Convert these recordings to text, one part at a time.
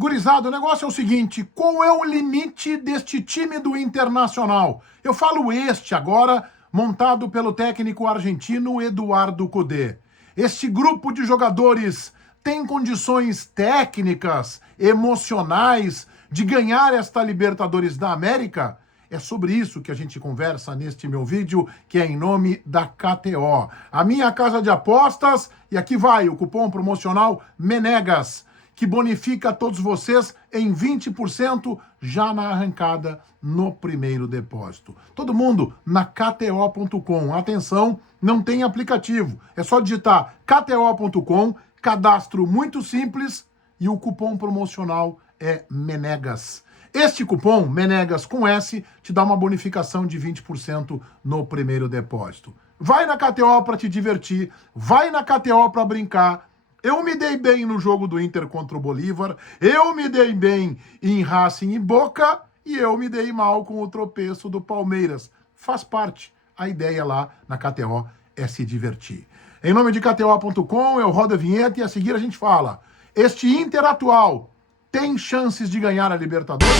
Gurizada, o negócio é o seguinte, qual é o limite deste time do Internacional? Eu falo este agora, montado pelo técnico argentino Eduardo Cudê. Este grupo de jogadores tem condições técnicas, emocionais, de ganhar esta Libertadores da América? É sobre isso que a gente conversa neste meu vídeo, que é em nome da KTO. A minha casa de apostas, e aqui vai o cupom promocional MENEGAS, que bonifica todos vocês em 20% já na arrancada no primeiro depósito. Todo mundo na KTO.com. Atenção, não tem aplicativo. É só digitar KTO.com, cadastro muito simples e o cupom promocional é MENEGAS. Este cupom, MENEGAS com S, te dá uma bonificação de 20% no primeiro depósito. Vai na KTO para te divertir, vai na KTO para brincar. Eu me dei bem no jogo do Inter contra o Bolívar, eu me dei bem em Racing e Boca e eu me dei mal com o tropeço do Palmeiras. Faz parte. A ideia lá na KTO é se divertir. Em nome de KTO.com, eu rodo a vinheta e a seguir a gente fala. Este Inter atual tem chances de ganhar a Libertadores?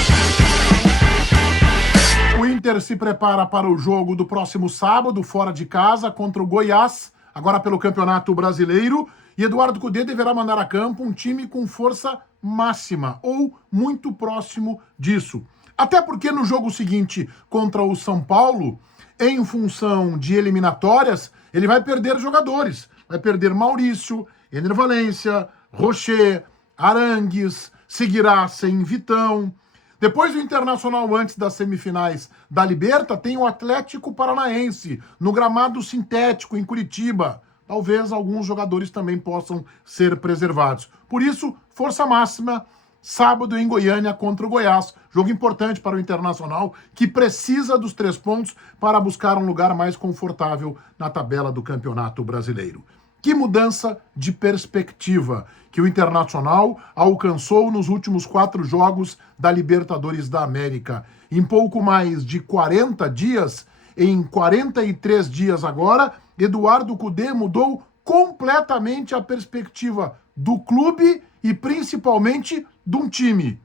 O Inter se prepara para o jogo do próximo sábado, fora de casa, contra o Goiás, agora pelo Campeonato Brasileiro, e Eduardo Cudê deverá mandar a campo um time com força máxima, ou muito próximo disso. Até porque no jogo seguinte contra o São Paulo, em função de eliminatórias, ele vai perder jogadores. Vai perder Maurício, Ener Valencia, Rocher, Arangues, seguirá sem Vitão. Depois do Internacional, antes das semifinais da Liberta, tem o Atlético Paranaense, no gramado sintético em Curitiba. Talvez alguns jogadores também possam ser preservados. Por isso, força máxima, sábado em Goiânia contra o Goiás. Jogo importante para o Internacional, que precisa dos 3 pontos para buscar um lugar mais confortável na tabela do Campeonato Brasileiro. Que mudança de perspectiva que o Internacional alcançou nos últimos 4 jogos da Libertadores da América. Em pouco mais de 40 dias, em 43 dias agora, Eduardo Cudê mudou completamente a perspectiva do clube e principalmente de um time.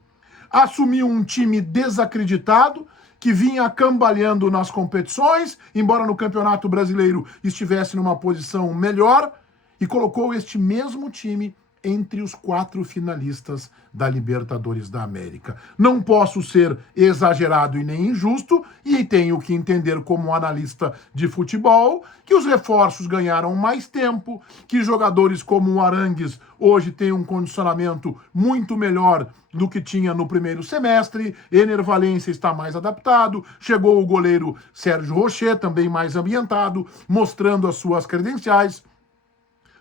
Assumiu um time desacreditado, que vinha cambaleando nas competições, embora no Campeonato Brasileiro estivesse numa posição melhor, e colocou este mesmo time entre os 4 finalistas da Libertadores da América. Não posso ser exagerado e nem injusto, e tenho que entender como analista de futebol que os reforços ganharam mais tempo, que jogadores como o Arangues hoje têm um condicionamento muito melhor do que tinha no primeiro semestre, Ener Valencia está mais adaptado, chegou o goleiro Sérgio Rocher, também mais ambientado, mostrando as suas credenciais.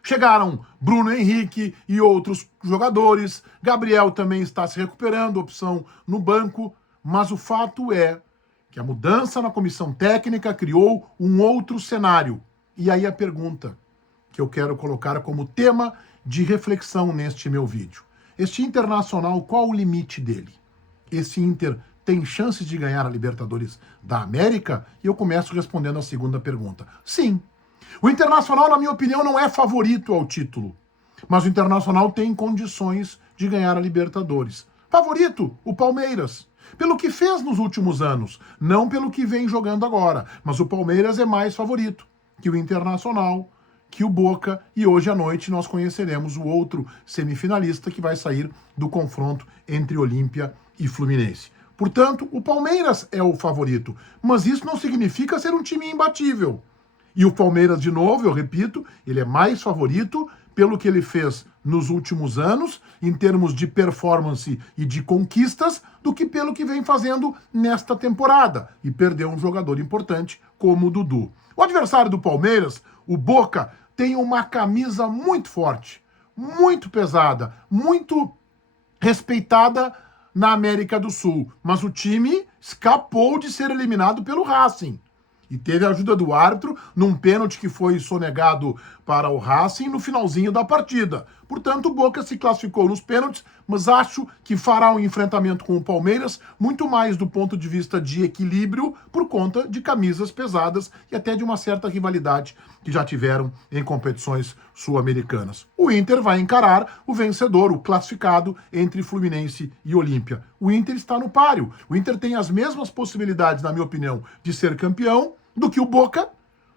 Chegaram Bruno Henrique e outros jogadores. Gabriel também está se recuperando, opção no banco. Mas o fato é que a mudança na comissão técnica criou um outro cenário. E aí a pergunta que eu quero colocar como tema de reflexão neste meu vídeo. Este Internacional, qual o limite dele? Esse Inter tem chances de ganhar a Libertadores da América? E eu começo respondendo a segunda pergunta. Sim. O Internacional, na minha opinião, não é favorito ao título, mas o Internacional tem condições de ganhar a Libertadores. Favorito, o Palmeiras, pelo que fez nos últimos anos, não pelo que vem jogando agora, mas o Palmeiras é mais favorito que o Internacional, que o Boca, e hoje à noite nós conheceremos o outro semifinalista que vai sair do confronto entre Olímpia e Fluminense. Portanto, o Palmeiras é o favorito, mas isso não significa ser um time imbatível. E o Palmeiras, de novo, eu repito, ele é mais favorito pelo que ele fez nos últimos anos, em termos de performance e de conquistas, do que pelo que vem fazendo nesta temporada. E perdeu um jogador importante como o Dudu. O adversário do Palmeiras, o Boca, tem uma camisa muito forte, muito pesada, muito respeitada na América do Sul. Mas o time escapou de ser eliminado pelo Racing. E teve a ajuda do árbitro num pênalti que foi sonegado para o Racing no finalzinho da partida. Portanto, o Boca se classificou nos pênaltis, mas acho que fará um enfrentamento com o Palmeiras muito mais do ponto de vista de equilíbrio por conta de camisas pesadas e até de uma certa rivalidade que já tiveram em competições sul-americanas. O Inter vai encarar o vencedor, o classificado entre Fluminense e Olímpia. O Inter está no páreo. O Inter tem as mesmas possibilidades, na minha opinião, de ser campeão do que o Boca,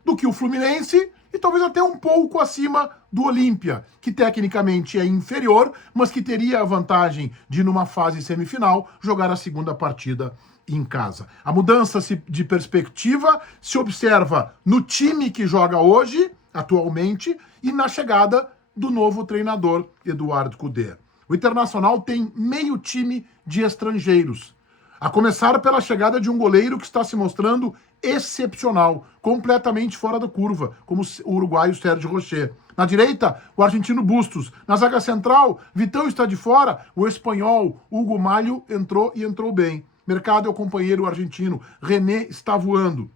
do que o Fluminense e talvez até um pouco acima do Olímpia, que tecnicamente é inferior, mas que teria a vantagem de, numa fase semifinal, jogar a segunda partida em casa. A mudança de perspectiva se observa no time que joga hoje, atualmente, e na chegada do novo treinador, Eduardo Cudê. O Internacional tem meio time de estrangeiros, a começar pela chegada de um goleiro que está se mostrando excepcional, completamente fora da curva, como o uruguaio Sérgio Rocher. Na direita, o argentino Bustos. Na zaga central, Vitão está de fora, o espanhol Hugo Malho entrou e entrou bem. Mercado é o companheiro argentino, René está voando.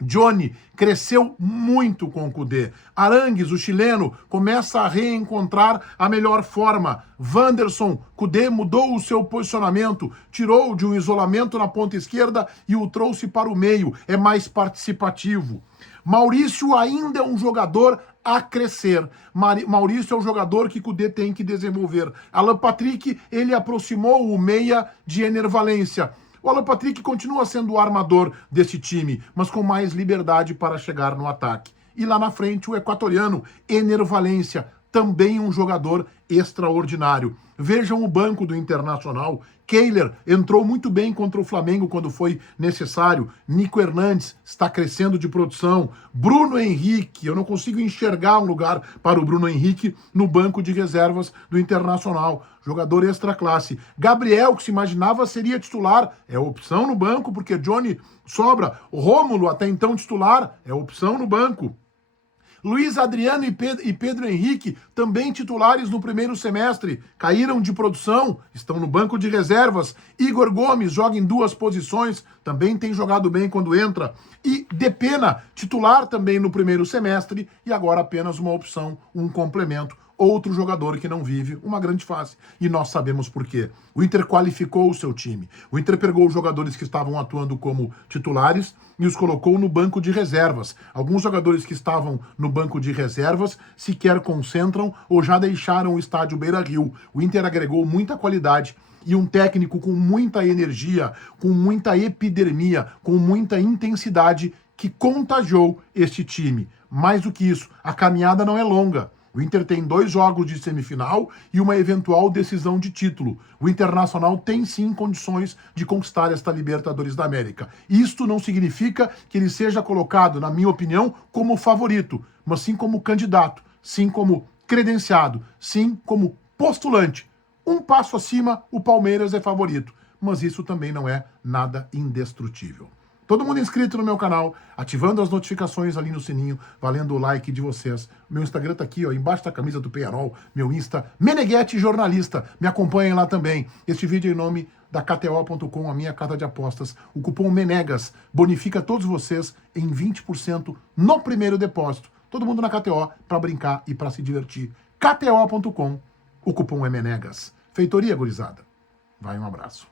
Johnny cresceu muito com o Cudê. Arangues, o chileno, começa a reencontrar a melhor forma. Wanderson, Cudê mudou o seu posicionamento, tirou de um isolamento na ponta esquerda e o trouxe para o meio. É mais participativo. Maurício ainda é um jogador a crescer. Maurício é um jogador que Cudê tem que desenvolver. Alan Patrick, ele aproximou o meia de Ener Valencia. O Alan Patrick continua sendo o armador desse time, mas com mais liberdade para chegar no ataque. E lá na frente, o equatoriano Ener Valencia, também um jogador extraordinário. Vejam o banco do Internacional. Kehler entrou muito bem contra o Flamengo quando foi necessário. Nico Hernandes está crescendo de produção. Bruno Henrique, eu não consigo enxergar um lugar para o Bruno Henrique no banco de reservas do Internacional. Jogador extra classe. Gabriel, que se imaginava seria titular, é opção no banco porque Johnny sobra. Rômulo, até então titular, é opção no banco. Luiz Adriano e Pedro Henrique, também titulares no primeiro semestre, caíram de produção, estão no banco de reservas. Igor Gomes joga em 2 posições, também tem jogado bem quando entra. E Depena, titular também no primeiro semestre, e agora apenas uma opção, um complemento. Outro jogador que não vive uma grande fase. E nós sabemos por quê. O Inter qualificou o seu time. O Inter pegou os jogadores que estavam atuando como titulares e os colocou no banco de reservas. Alguns jogadores que estavam no banco de reservas sequer concentram ou já deixaram o estádio Beira-Rio. O Inter agregou muita qualidade e um técnico com muita energia, com muita epidermia, com muita intensidade que contagiou este time. Mais do que isso, a caminhada não é longa. O Inter tem 2 jogos de semifinal e uma eventual decisão de título. O Internacional tem sim condições de conquistar esta Libertadores da América. Isto não significa que ele seja colocado, na minha opinião, como favorito, mas sim como candidato, sim como credenciado, sim como postulante. Um passo acima, o Palmeiras é favorito, mas isso também não é nada indestrutível. Todo mundo inscrito no meu canal, ativando as notificações ali no sininho, valendo o like de vocês. Meu Instagram tá aqui, ó, embaixo da camisa do Penharol, meu Insta, Meneghetti Jornalista. Me acompanhem lá também. Este vídeo é em nome da KTO.com, a minha casa de apostas. O cupom MENEGAS bonifica todos vocês em 20% no primeiro depósito. Todo mundo na KTO para brincar e para se divertir. KTO.com, o cupom é MENEGAS. Feitoria, gurizada. Vai, um abraço.